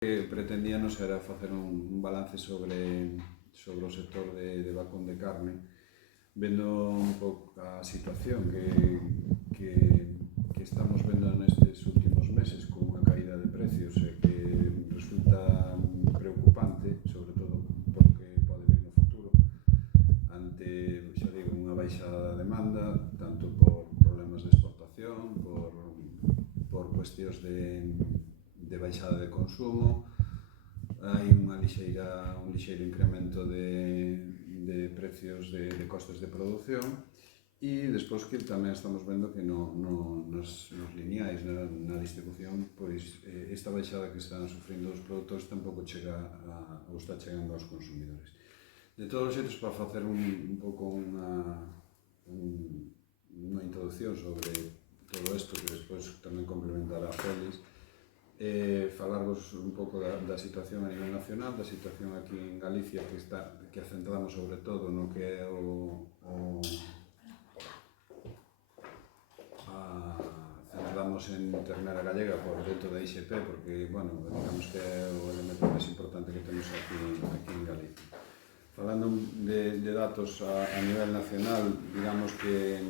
que pretendíamos era facer un balance sobre o sector de vacón de carne, vendo un pouco a situación que estamos vendo nestes últimos meses con unha caída de precios e que resulta preocupante, sobre todo porque pode vir no futuro, ante, xa digo, unha baixada da demanda, tanto por problemas de exportación, por cuestións de baixada de consumo, hai un lixeiro incremento de precios de costes de produción e despois que tamén estamos vendo que nos lineais, na distribución, pois esta baixada que están sufrindo os produtores tampouco chega ou está chegando aos consumidores. De todos os xeitos, para facer un pouco unha introducción sobre todo isto, que despois tamén complementará a Félix, falarvos un pouco da situación a nivel nacional, da situación aquí en Galicia, que centramos sobre todo no que é centramos en ternera gallega por dentro da IXP, porque, bueno, digamos que é o elemento máis importante que temos aquí en Galicia. Falando de datos a nivel nacional, digamos que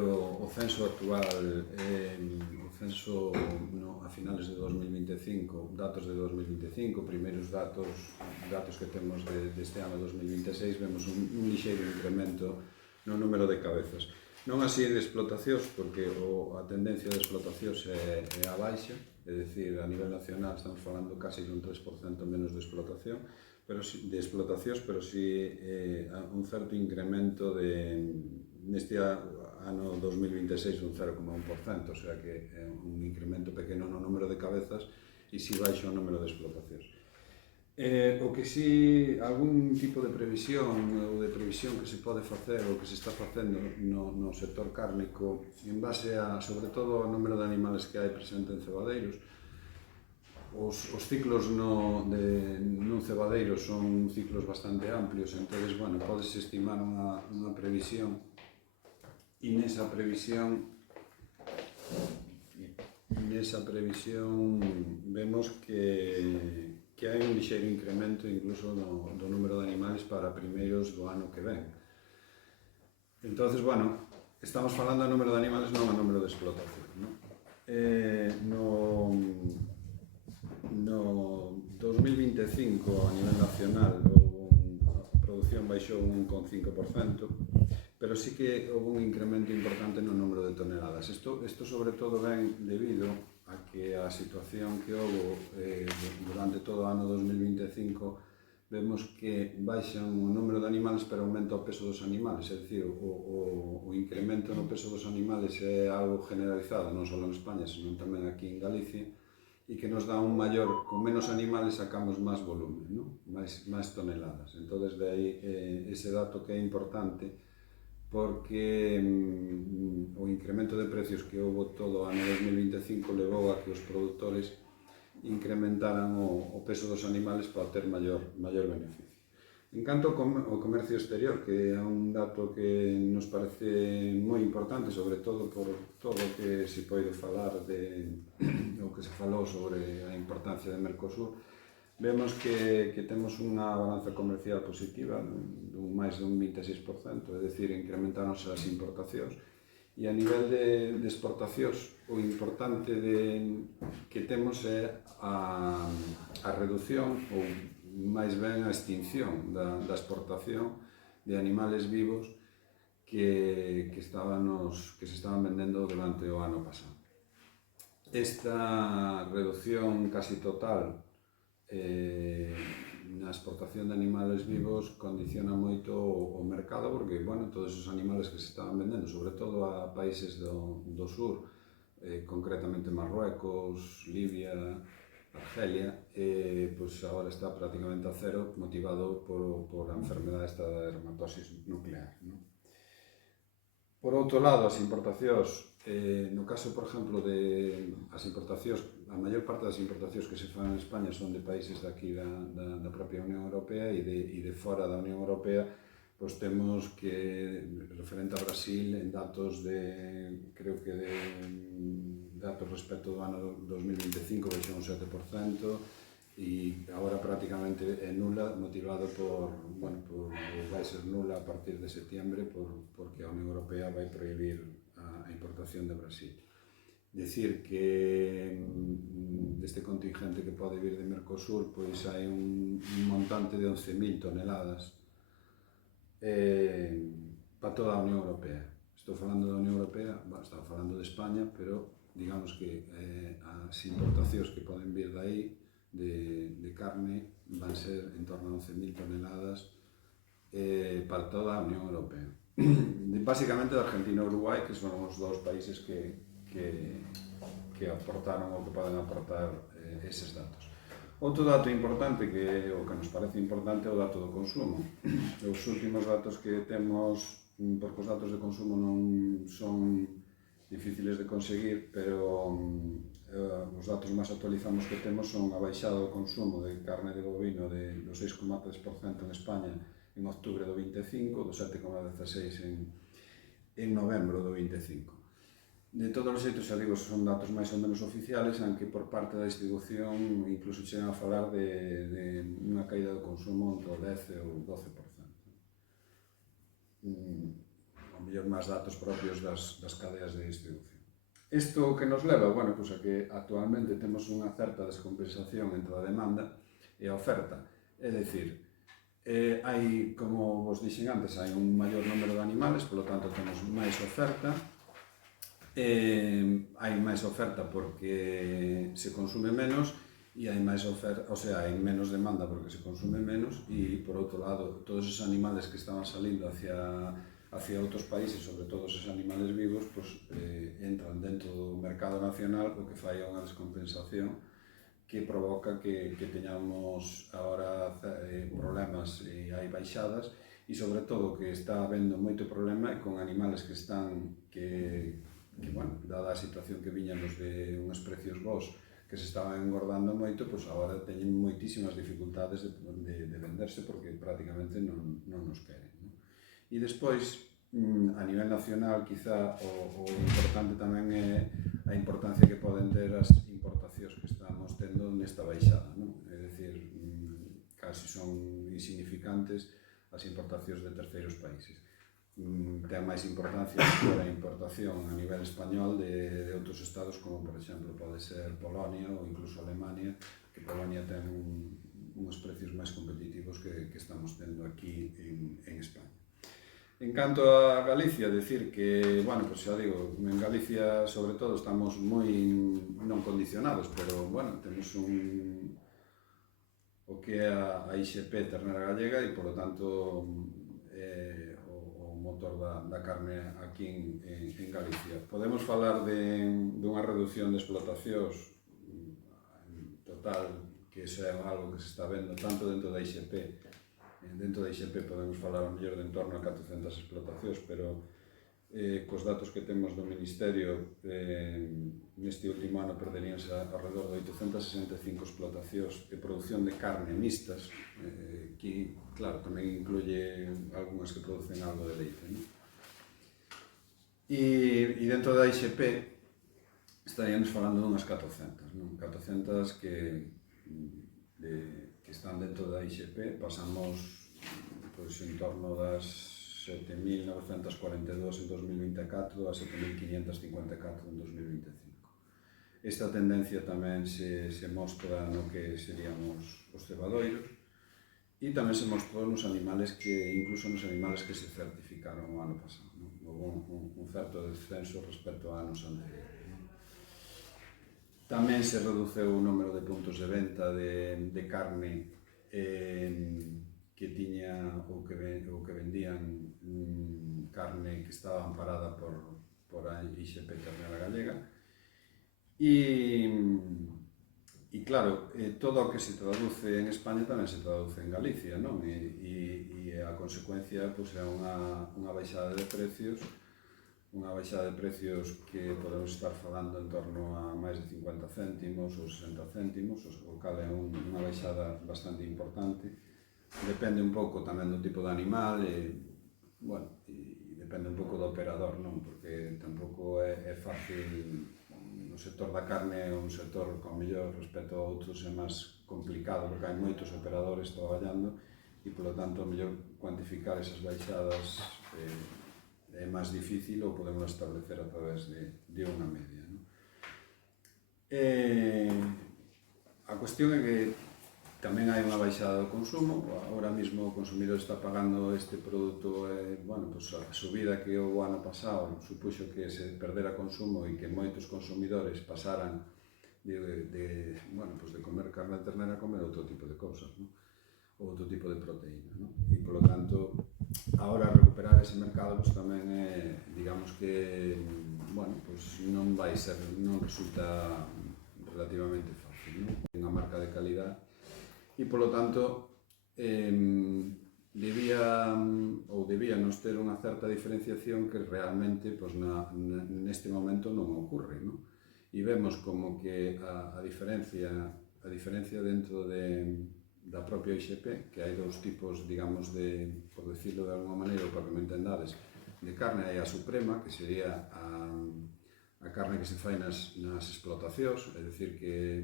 o censo actual, o censo a finales de 2025, datos de 2025, primeiros datos que temos deste ano 2026, vemos un lixeiro incremento no número de cabezas. Non así de explotacións, porque a tendencia de explotacións é a baixa, é dicir, a nivel nacional estamos falando casi dun 3% menos de explotacións, pero si un certo incremento neste ano 2026 un 0,1%, o sea que é un incremento pequeno no número de cabezas e si baixo o número de explotacións. O que si, algún tipo de previsión que se pode facer ou que se está facendo no sector cárnico en base sobre todo ao número de animales que hai presente en cebadeiros. Os ciclos nun cebadeiro son ciclos bastante amplios, entón, bueno, podes estimar unha previsión e nesa previsión vemos que hai un lixeiro incremento incluso do número de animales para primeiros do ano que ven. Entón, bueno, estamos falando do número de animales, non o número de explotación, non? No 2025 a nivel nacional a produción baixou un 1,5%, pero sí que houve un incremento importante no número de toneladas. Isto sobre todo ven debido a que a situación que houve durante todo o ano 2025 vemos que baixan o número de animales pero aumenta o peso dos animales, é dicir, o incremento no peso dos animales é algo generalizado non só en España, senón tamén aquí en Galicia, e que nos dá con menos animales sacamos máis volumen, máis toneladas. Entón, de aí ese dato que é importante, porque o incremento de precios que houve todo o ano 2025 levou a que os produtores incrementaran o peso dos animales para ter maior beneficio. En canto ao comercio exterior, que é un dato que nos parece moi importante, sobre todo por todo o que se pode falar o que se falou sobre a importancia de Mercosur, vemos que temos unha balanza comercial positiva dun máis dun 26%, é dicir, incrementaronse as importacións, e a nivel de exportacións o importante que temos é a reducción ou máis ben a extinción da exportación de animales vivos que se estaban vendendo durante o ano pasado. Esta reducción casi total na exportación de animales vivos condiciona moito o mercado, porque, bueno, todos os animales que se estaban vendendo, sobre todo a países do sur, concretamente Marruecos, Libia, Argelia, pois agora está prácticamente a cero, motivado por a enfermedade esta da dermatosis nuclear. Por outro lado, as importacións, no caso, por exemplo, as importacións, a maior parte das importacións que se fan en España son de países daqui da propia Unión Europea e de fora da Unión Europea, pois temos que, referente a Brasil, en datos creo que de datos respecto do ano 2025 baixou un 7%, e agora prácticamente é nula, motivado vai ser nula a partir de septiembre porque a Unión Europea vai prohibir a importación de Brasil. Decir que deste contingente que pode vir de Mercosur, pois hai un montante de 11.000 toneladas para toda a Unión Europea. Estou falando da Unión Europea, estou falando de España, pero digamos que as importacións que poden vir dai de carne van ser en torno a 11.000 toneladas para toda a Unión Europea. Básicamente de Argentina e Uruguai, que son os dous países que aportaron ou que poden aportar eses datos. Outro dato importante, que o que nos parece importante, é o dato do consumo. Os últimos datos que temos, porque os datos de consumo non son difíciles de conseguir, pero os datos máis actualizados que temos son a baixada do consumo de carne de bovino do 6,3% en España en outubro do 25, do 7,16% en novembro do 25. De todos os xeitos, xa digo, son datos máis ou menos oficiales, aunque por parte da distribución incluso chegan a falar de unha caída do consumo entre o 10 ou 12%. Ao mellor máis datos propios das cadeas de distribución. Isto que nos leva, bueno, pues a que actualmente temos unha certa descompensación entre a demanda e a oferta. É dicir, hai, como vos dixen antes, hai un maior número de animales, polo tanto temos máis oferta. Hai máis oferta porque se consume menos e hai máis oferta, o sea, hai menos demanda porque se consume menos, e por outro lado, todos esos animales que estaban salindo hacia outros países, sobre todo os animales vivos, pues, entran dentro do mercado nacional, o que fai unha descompensación que provoca que teñamos agora problemas e hai baixadas, e sobre todo que está habendo moito problema con animales que están, bueno, dada a situación que viñamos de uns precios bons que se estaban engordando moito, pois agora teñen moitísimas dificultades de venderse porque prácticamente non nos queren. E despois, a nivel nacional, quizá o importante tamén é a importancia que poden ter as importacións que estamos tendo nesta baixada, non? É dicir, casi son insignificantes as importacións de terceiros países. Ten máis importancia a importación a nivel español de outros estados, como por exemplo pode ser Polonia ou incluso Alemania, que Polonia ten uns precios máis competitivos que estamos tendo aquí en España. En canto a Galicia, decir que, bueno, pues xa digo, en Galicia sobre todo estamos moi non condicionados, pero bueno, temos o que é a IXP ternera gallega e, polo tanto, o motor da carne aquí en Galicia. Podemos falar dunha reducción de explotacións total, que iso é algo que se está vendo tanto dentro da IXP. Dentro da IXP podemos falar ao mellor de en torno a 400 explotacións, pero cos datos que temos do Ministerio, neste último ano perderíanse alrededor de 865 explotacións de produción de carne mixtas, que, claro, tamén incluye algunhas que producen algo de leite, non? E dentro da IXP estaríamos falando dunhas 400, non? 400 que están dentro da IXP. Pasamos pois, en torno das 7.942 en 2024 a 7.554 en 2025. Esta tendencia tamén se mostra no que serían os cebadoiros, e tamén se mostrou nos animales incluso nos animales que se certificaron o ano pasado, non? Houve un certo descenso respecto a anos anteriores. Tamén se reduceu o número de puntos de venta de carne que tiña ou que vendían carne que estaba amparada por a IXP ternera gallega. E claro, todo o que se traduce en España tamén se traduce en Galicia, non? E a consecuencia é unha baixada de precios, que podemos estar falando en torno a máis de 50 céntimos ou 60 céntimos, o cal é unha baixada bastante importante. Depende un pouco tamén do tipo de animal e depende un pouco do operador, non? Porque tampouco é fácil, nos sector da carne é un sector con mellor respecto a outros é máis complicado porque hai moitos operadores traballando e, polo tanto, mellor cuantificar esas baixadas é máis difícil ou podemos establecer a través de unha media, ¿no? A cuestión é que tamén hai unha baixada do consumo. Ahora mesmo o consumidor está pagando este produto, bueno, pues a subida que o ano pasado supuxo que se perdera consumo e que moitos consumidores pasaran bueno, pues de comer carne de ternera a comer outro tipo de cousas, ¿no? Outro tipo de proteína, ¿no? E, polo tanto, ahora recuperar ese mercado pues tamén é, digamos que, bueno, pues non vai ser, non resulta relativamente fácil, ¿no? Unha marca de calidad e, polo tanto, debíanos ter unha certa diferenciación que realmente pues, neste momento non ocorre, ¿no? E vemos como que a diferencia dentro da propia IXP, que hai dous tipos, digamos, por decirlo de alguma maneira, para que me entendades, de carne. Hai a suprema, que sería a carne que se fai nas explotacións, é dicir, que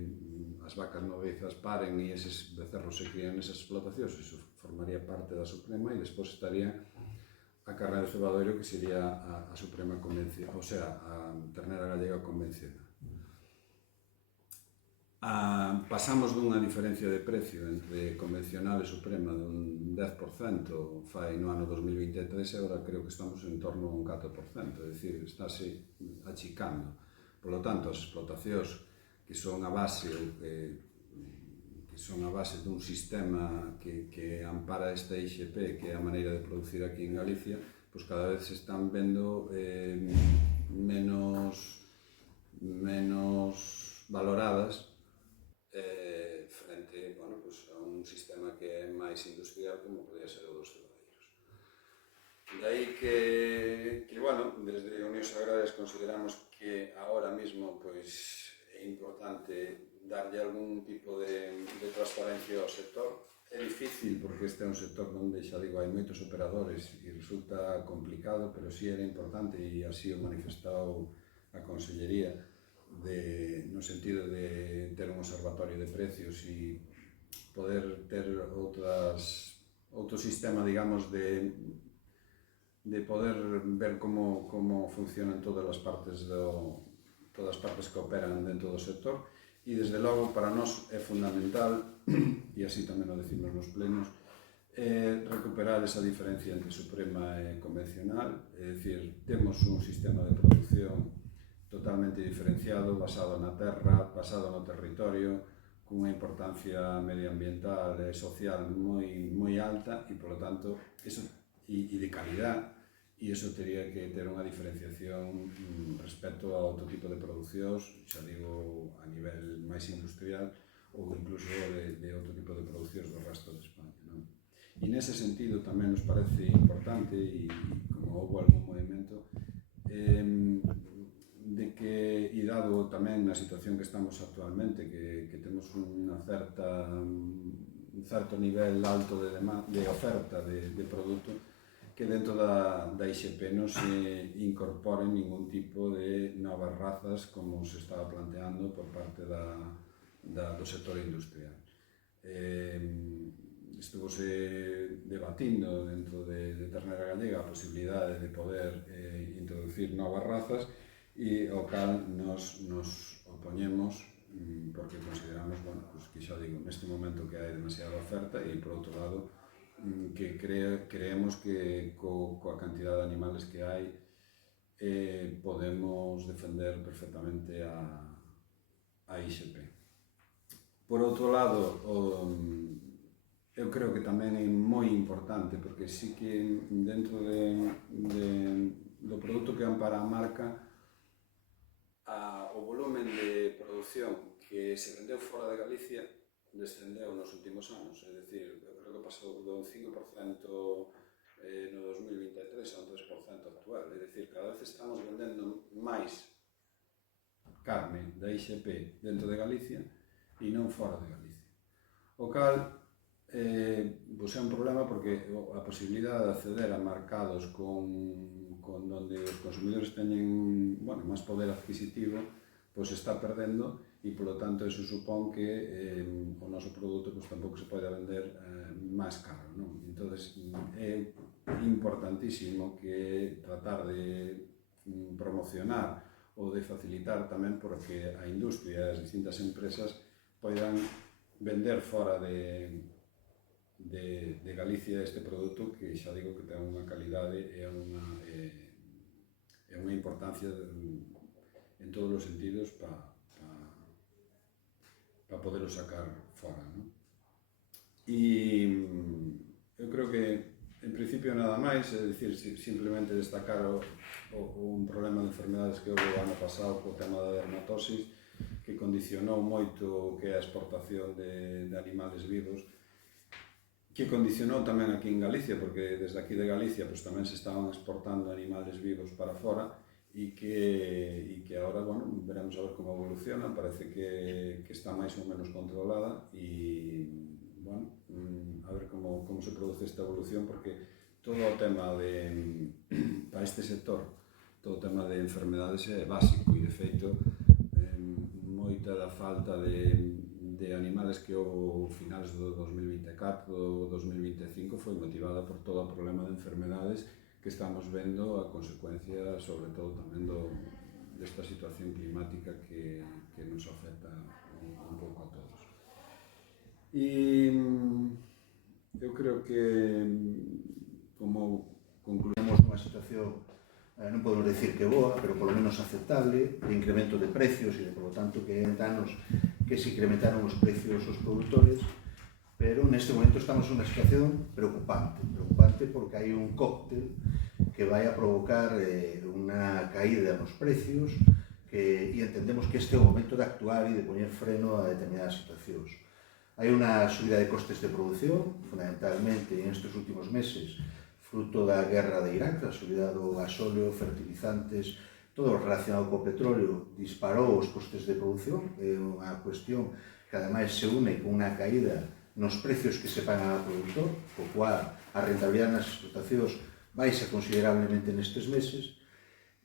as vacas nodrizas paren e eses becerros se crían nesas explotacións, iso formaría parte da suprema, e despois estaría a carne de cebadoiro, que sería a suprema convencional, o sea, a ternera gallega convencional. Pasamos dunha diferencia de precio entre convencional e suprema dun 10% fai no ano 2023 e agora creo que estamos en torno a un 4%, é dicir, estáse achicando. Por lo tanto, as explotacións que son a base dun sistema que ampara esta IXP, que é a maneira de producir aquí en Galicia, pois cada vez se están vendo menos valoradas frente, bueno, pues a un sistema que é máis industrial como podría ser o dos cebadeiros. De aí que bueno, desde Unións Agrarias consideramos que agora mesmo pues, é importante darlle algún tipo de transparencia ao sector. É difícil porque este é un sector onde, xa digo, hai moitos operadores e resulta complicado, pero sí era importante e así o manifestou a Consellería no sentido de ter un observatorio de precios e poder ter outro sistema, digamos, de poder ver como funcionan todas as partes que operan dentro do sector. E, desde logo, para nós é fundamental, e así tamén o decimos nos plenos, recuperar esa diferencia entre suprema e convencional, é dicir, temos un sistema de producción totalmente diferenciado, basado na terra, basado no territorio, cunha importancia medioambiental e social moi alta e, polo tanto, e de calidad, e iso teria que ter unha diferenciación respecto a outro tipo de produccións, xa digo, a nivel máis industrial ou incluso de outro tipo de produccións do resto de España, non? E nese sentido tamén nos parece importante, e como houve algún movimento, de que, e dado tamén na situación que estamos actualmente, que temos un certo nivel alto de oferta de produto, que dentro da IXP non se incorporen ningún tipo de novas razas como se estaba planteando por parte do sector industrial. Estuvose debatindo dentro de Ternera Gallega a posibilidade de poder introducir novas razas, e ao cal nos opoñemos porque consideramos, bueno, pues, que xa digo, neste momento que hai demasiada oferta e, por outro lado, que creemos que coa cantidad de animales que hai podemos defender perfectamente a IXP. Por outro lado, eu creo que tamén é moi importante, porque sí que dentro do produto que ampara a marca, o volumen de producción que se vendeu fora de Galicia descendeu nos últimos anos, é dicir, eu creo que pasou do 5% no 2023 ao 3% actual, é dicir, cada vez estamos vendendo máis carne da IXP dentro de Galicia e non fora de Galicia. O cal pois é un problema porque a posibilidade de acceder a mercados con donde os consumidores teñen, bueno, máis poder adquisitivo, pois está perdendo e, polo tanto, eso supón que o noso produto pois, tampouco se pode vender máis caro, non? Entón, é importantísimo que tratar de promocionar ou de facilitar tamén porque a industria e as distintas empresas poidan vender fora de Galicia este produto que xa digo que ten unha calidade e unha importancia en todos os sentidos para poderlo sacar fora, non? E eu creo que en principio nada máis, é dicir, simplemente destacar un problema de enfermedades que houve o ano pasado co tema da dermatosis que condicionou moito o que é a exportación de animales vivos, que condicionou tamén aquí en Galicia, porque desde aquí de Galicia pues, tamén se estaban exportando animales vivos para fora e que agora, bueno, veremos a ver como evoluciona, parece que está máis ou menos controlada e, bueno, a ver como se produce esta evolución, porque todo o tema para este sector, todo o tema de enfermedades é básico e, de feito, moita da falta de animales que houve finales do 2024 ou 2025 foi motivada por todo o problema de enfermedades que estamos vendo a consecuencia, sobre todo, tamén desta situación climática que nos afecta un pouco a todos. E eu creo que, como concluímos nunha situación, non podemos decir que boa, pero polo menos aceptable, de incremento de precios e, por lo tanto, que en anos que se incrementaron os precios aos produtores, pero neste momento estamos nunha situación preocupante porque hai un cóctel que vai a provocar unha caída nos precios e entendemos que este é o momento de actuar e de poñer freno a determinadas situacións. Hai unha subida de costes de produción, fundamentalmente en estes últimos meses, fruto da guerra de Irak, a subida do gasóleo, fertilizantes, todo relacionado co petróleo, disparou os costes de produción, é unha cuestión que ademais se une con unha caída nos precios que se pagan ao produtor, co cual a rentabilidade nas explotacións baixa considerablemente nestes meses,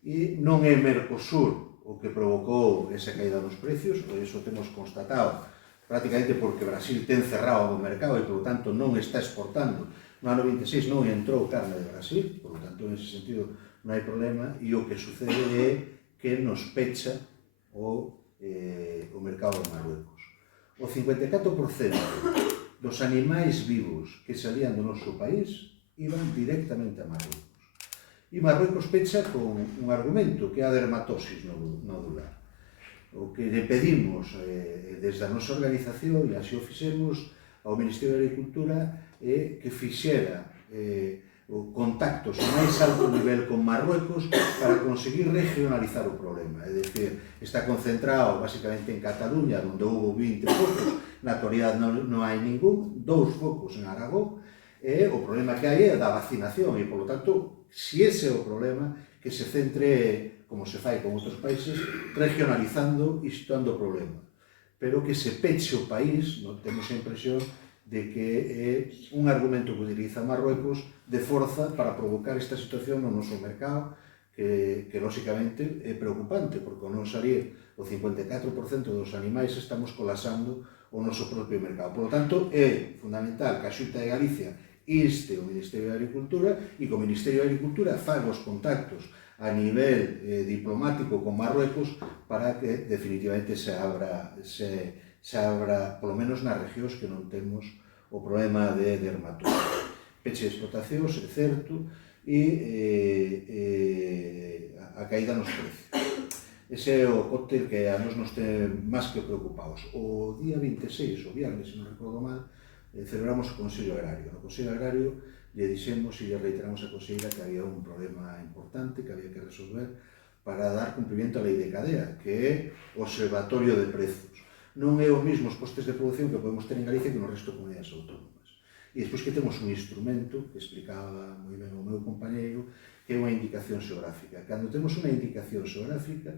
e non é Mercosur o que provocou esa caída nos precios, e iso temos constatado prácticamente porque Brasil ten cerrado o mercado e, por lo tanto, non está exportando. No ano 26 non entrou carne de Brasil, por lo tanto, en ese sentido, non hai problema, e o que sucede é que nos pecha o mercado de Marruecos. O 54% dos animais vivos que salían do noso país iban directamente a Marruecos. E Marruecos pecha con un argumento que é a dermatosis nodular. O que le pedimos desde a nosa organización, e así o fixemos, ao Ministerio de Agricultura, é que fixera contactos a máis alto nivel con Marruecos para conseguir regionalizar o problema. É dicir, está concentrado basicamente en Cataluña, onde houve 20 focos, na actualidade non hai ningún, 2 focos en Aragón, e o problema que hai é da vacinación, e, polo tanto, se ese é o problema, que se centre, como se fai con outros países, regionalizando e situando o problema. Pero que se peche o país, non temos a impresión de que é un argumento que utiliza Marruecos de forza para provocar esta situación no noso mercado, que lóxicamente é preocupante, porque ao non salir o 54% dos animais estamos colapsando o noso propio mercado. Por lo tanto, é fundamental que a Xunta de Galicia inste o Ministerio de Agricultura e que o Ministerio de Agricultura faga os contactos a nivel diplomático con Marruecos para que definitivamente se abra, polo menos nas regións que non temos o problema de dermatosis. Peche de explotacións, é certo, e a caída nos precios. Ese é o cóctel que a nos ten máis que preocupados. O día 26, o viernes, se non recordo mal, celebramos o Consello Agrario. No Consello Agrario lle dixemos e lle reiteramos a Conselleira que había un problema importante que había que resolver para dar cumprimento á lei de cadea, que é o observatorio de prezos. Non é o mismo os costes de produción que podemos ter en Galicia que no resto de comunidades autónomas. E despois que temos un instrumento, que explicaba moi ben o meu compañeiro, que é unha indicación xeográfica. Cando temos unha indicación xeográfica,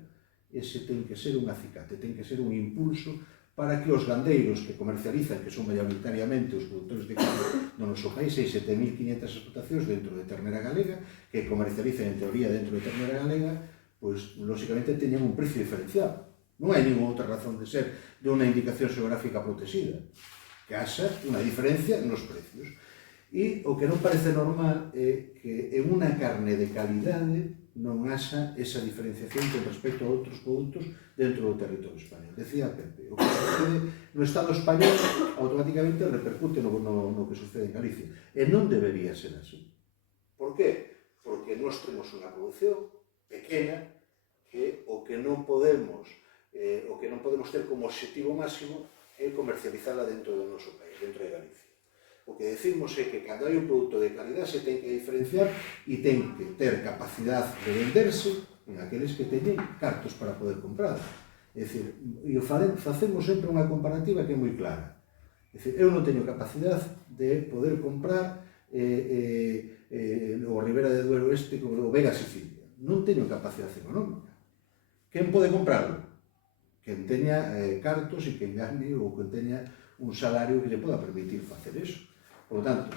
ese ten que ser un acicate, ten que ser un impulso para que os gandeiros que comercializan, que son maioritariamente os produtores de carne no noso país, hai 7.500 explotacións dentro de ternera galega, que comercializan en teoría dentro de ternera galega, pois, lóxicamente, teñen un precio diferenciado. Non hai ninguna outra razón de ser de unha indicación xeográfica protegida, que haxa unha diferencia nos precios. E o que non parece normal é que en unha carne de calidade non haxa esa diferenciación con respecto a outros produtos dentro do territorio español. Decía Pepe, o que sucede no Estado español automáticamente repercute no que sucede en Galicia. E non debería ser así. Por qué? Porque nós temos unha produción pequena que o que non podemos ter como objetivo máximo é comercializala dentro do noso país, dentro de Galicia. O que decimos é que cando hai un produto de calidad se ten que diferenciar e ten que ter capacidade de venderse en aqueles que teñen cartos para poder comprar. É dicir, facemos sempre unha comparativa que é moi clara. É dicir, eu non teño capacidade de poder comprar o Ribera de Duero este o Vega Sicilia. Non teño capacidade económica. Quen pode comprarlo? Quen teña cartos e quen gane ou quen teña un salario que lle poda permitir facer eso. Por lo tanto,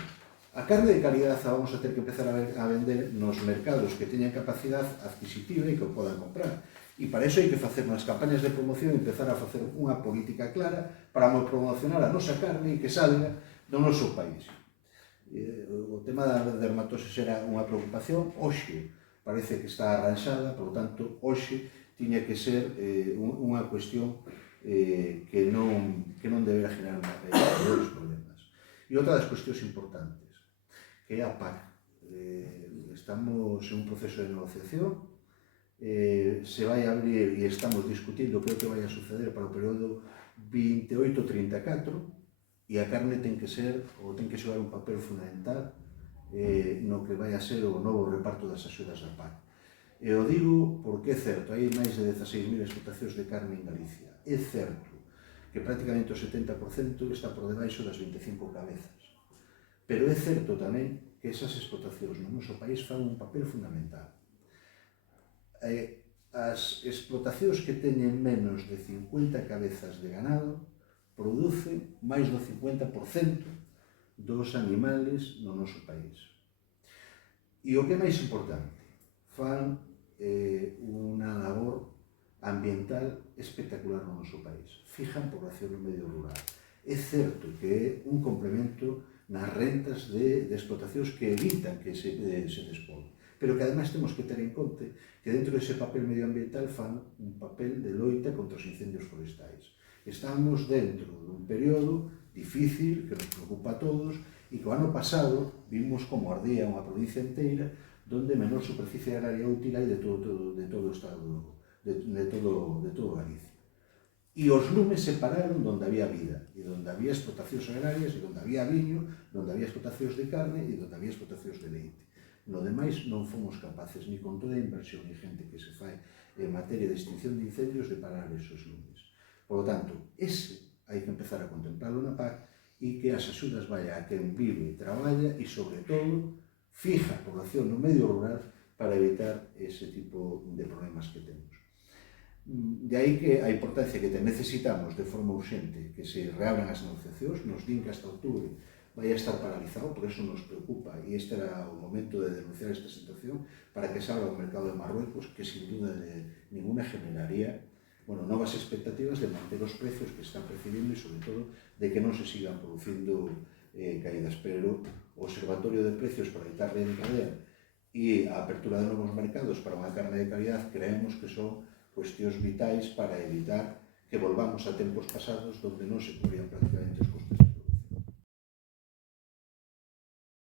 a carne de calidad a vamos a ter que empezar a vender nos mercados que teñan capacidade adquisitiva e que o podan comprar. E para iso hai que facer unhas campañas de promoción e empezar a facer unha política clara para promocionar a nosa carne e que salga do noso país. O tema da dermatoses era unha preocupación, hoxe parece que está arranxada, por lo tanto, hoxe tiña que ser unha cuestión que non debera generar maiores problemas. E outra das cuestións importantes, que é a PAC. Estamos en un proceso de negociación, se vai abrir e estamos discutindo que é o que vai a suceder para o período 28-34 e a carne ten que ser, ou ten que xogar un papel fundamental no que vai a ser o novo reparto das axudas da PAC. E o digo porque é certo, hai máis de 16.000 explotacións de carne en Galicia. É certo que prácticamente o 70% está por debaixo das 25 cabezas. Pero é certo tamén que esas explotacións no noso país fan un papel fundamental. As explotacións que teñen menos de 50 cabezas de ganado producen máis do 50% dos animales no noso país. E o que é máis importante, fan unha labor ambiental espectacular no noso país. Fijan población no medio rural. É certo que é un complemento nas rentas de explotacións que evitan que se despoben. Pero que ademais temos que ter en conta que dentro dese papel medioambiental fan un papel de loita contra os incendios forestais. Estamos dentro dun período difícil que nos preocupa a todos e que o ano pasado vimos como ardía unha provincia inteira donde menor superficie agraria útil hai de todo o estado de todo Galicia. E os lumes se pararon donde había vida, e donde había explotacións agrarias, e donde había viño, donde había explotacións de carne, e donde había explotacións de leite. No demais non fomos capaces, ni con toda a inversión e gente que se fai en materia de extinción de incendios, de parar esos lumes. Por lo tanto, ese hai que empezar a contemplarlo na PAC e que as axudas vaya a quen vive e traballa e, sobre todo, fija a población no medio rural para evitar ese tipo de problemas que temos. De aí que a importancia que necesitamos de forma urgente que se reabran as negociacións, nos din que hasta outubro vai a estar paralizado, por eso nos preocupa e este era o momento de denunciar esta situación para que se abra o mercado de Marruecos, que sin duda ninguna generaría novas expectativas de manter os precios que están percibindo e sobre todo de que non se sigan producindo caídas, pero o Observatorio de Precios para evitar de cadea e a apertura de novos mercados para unha carne de calidad creemos que son cuestións vitais para evitar que volvamos a tempos pasados donde non se cubrían prácticamente